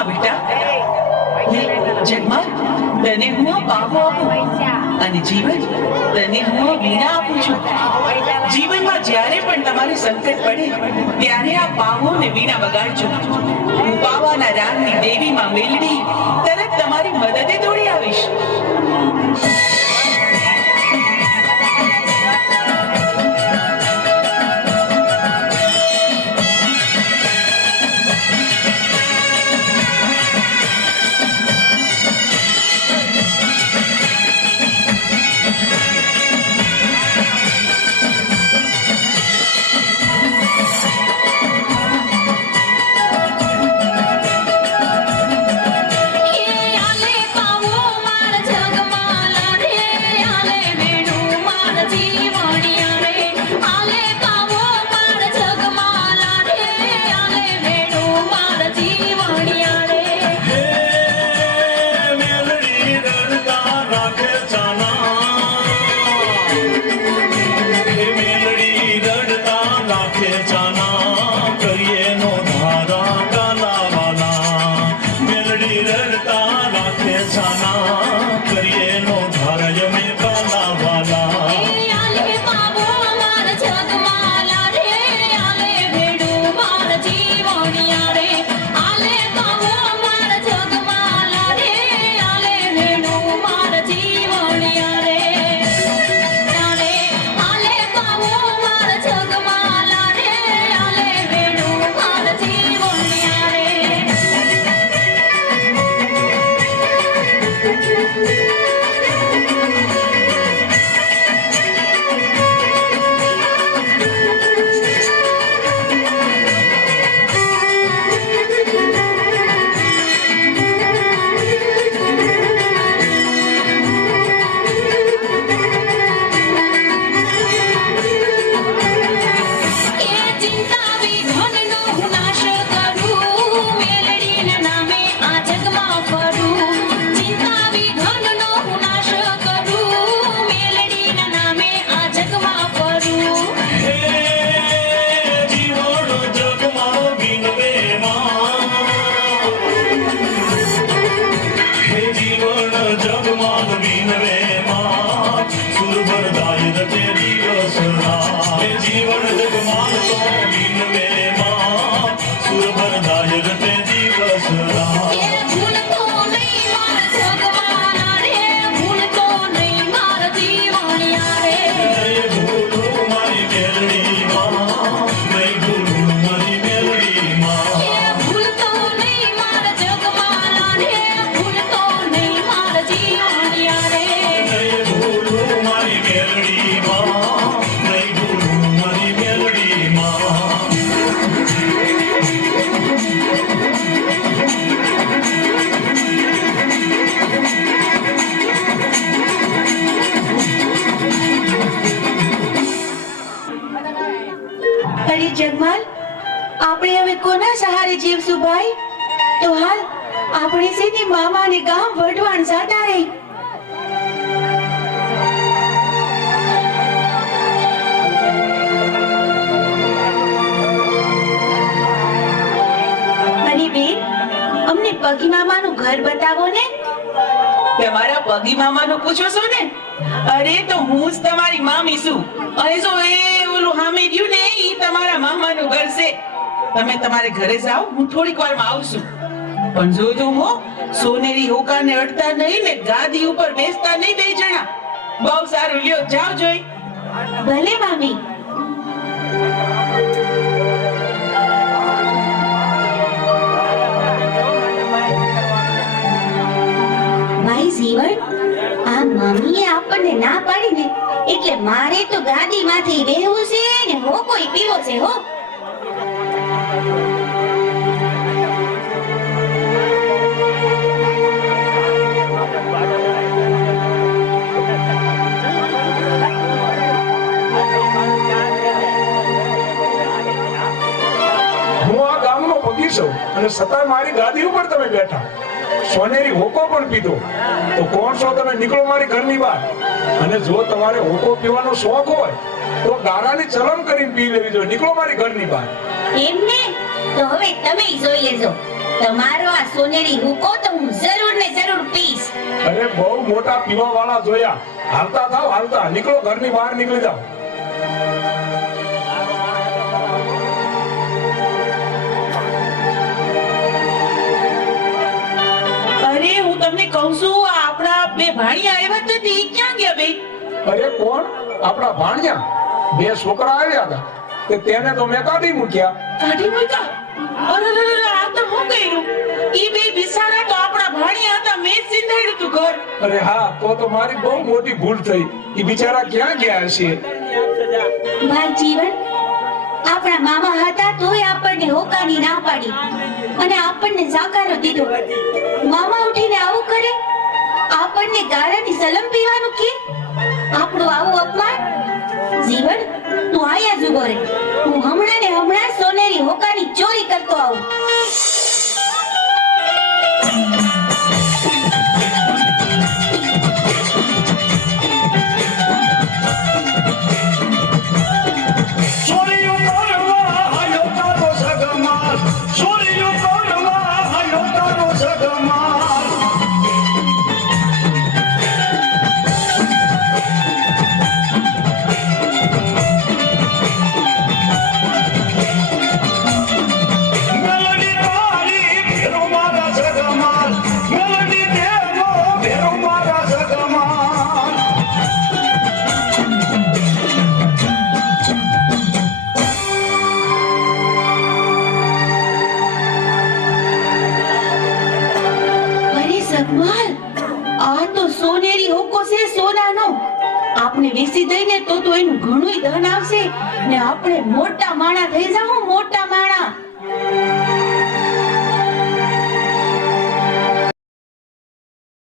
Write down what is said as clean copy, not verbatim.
માં બેટા. જગમાલ, તને હું પાવો આપું અને જીવન તને હું વીણા આપું છું. જીવનમાં જ્યારે પણ તમારે સંકટ પડે ત્યારે આ પાવો ને વીણા વગાડજો. હું પાવાના રાગની દેવી માં મેલડી તરત તમારી મદદે દોડી આવીશ. જગમાલ, આપણે હવે કોના સહારે જીવશું ભાઈ? તો હાલ આપણે સીધી મામા ને ગામ વઢવાણ જાતા રહી. અરે બેન, અમને પગી મામાનું ઘર બતાવો ને. તમારા પગી મામાનું પૂછો છો ને? અરે તો હું જ તમારી મામી છું. અને જો એ ઓલું હામે રહ્યું ને ઈ તમારા મામાનું ઘર છે. તમે તમારે ઘરે જાઓ, હું થોડીક વારમાં આવશું. પણ જોજો હો, સોનેરી હોકાને અડતા નહીં ને ગાદી ઉપર બેસતા નહીં બે જણા. બહુ સારું, લ્યો જાઓ જોઈ. ભલે મામી. ભાઈ જીવન, આ મમ્મીએ આપણને ના પાડી ને એટલે મારે તો ગાદીમાંથી બેહવું છે ને હોકોય પીવો છે હો. અને સતાય મારી ગાદી ઉપર તમે બેઠા, સોનેરી હોકો પણ પીધો, તો કોણ છો તમે? નીકળો મારી ઘરની બહાર. અને જો તમારે હોકો પીવાનો શોખ હોય તો ગારાની ચલમ કરીને પી લેવી જોઈએ. નીકળો મારી ઘરની બહાર. એમને તો હવે તમે જોઈ લેજો. તમારો આ સોનેરી હુકો તો હું જરૂર ને જરૂર પીશ. અરે બહુ મોટા પીવા વાળા જોયા. હાલતા થાવ, હાલતા નીકળો, ઘરની બહાર નીકળી જાઓ. અરે હું તમને કહું છું આ આપણા બે ભાણિયા આવ્યા હતા તે ક્યાં ગયા બે? અરે કોણ? આપણા ભાણિયા. બે છોકરા આવ્યા હતા તે તેને તો મેં કાઢી મૂક્યા. કાઢી મૂક્યા? અરે આ તો હું કર્યું? ઈ બે બિચારા તો આપણા ભાણિયા હતા, મેં જ સિંધાડ્યું તું ઘર. અરે હા, તો મારી બહુ મોટી ભૂલ થઈ. ઈ બિચારા ક્યાં ગયા હશે? ભાઈ જીવન, આપણા મામા હતા તોય આપણને હોકાની ના પાડી અને આપણને જાકારો દીધો. મામા ઉઠીને આવું કરે, આપણને ગાળાની સલમ પીવાનું કે આપણું આવું અપમાન. જીવન, તું આયા જ ઉભો રહે. હું હમણાં ને હમણાં સોનેરી હોકાની ચોરી કરતો આવું. સગમાલ, આ તો સોનેરી હોકો છે, સોનાનો. આપણે વેચી દઈને તો એનું ઘણું ધન આવશે ને આપણે મોટા માણા થઈ જાવ, મોટા માણા.